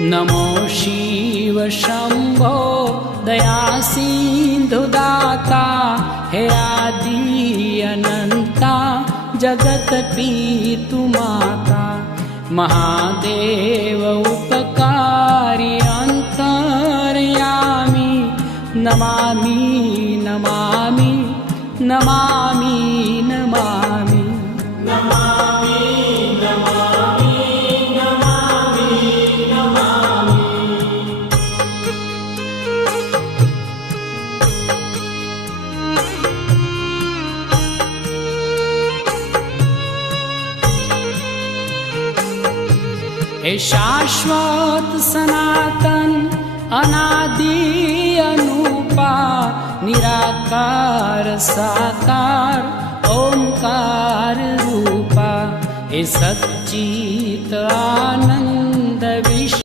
नमो शिव शंभो दया सिंधु दाता हे आदि अनंता जगत पीतु माता महादेव उपकारी अंतर्यामी नमामि नमामि नमामि नमामि नमामि नमामि नमामि नमामि। हे शाश्वत सनातन अनादि अनूपा निराकार साकार ओंकार रूपा हे सच्चित आनंद विश्व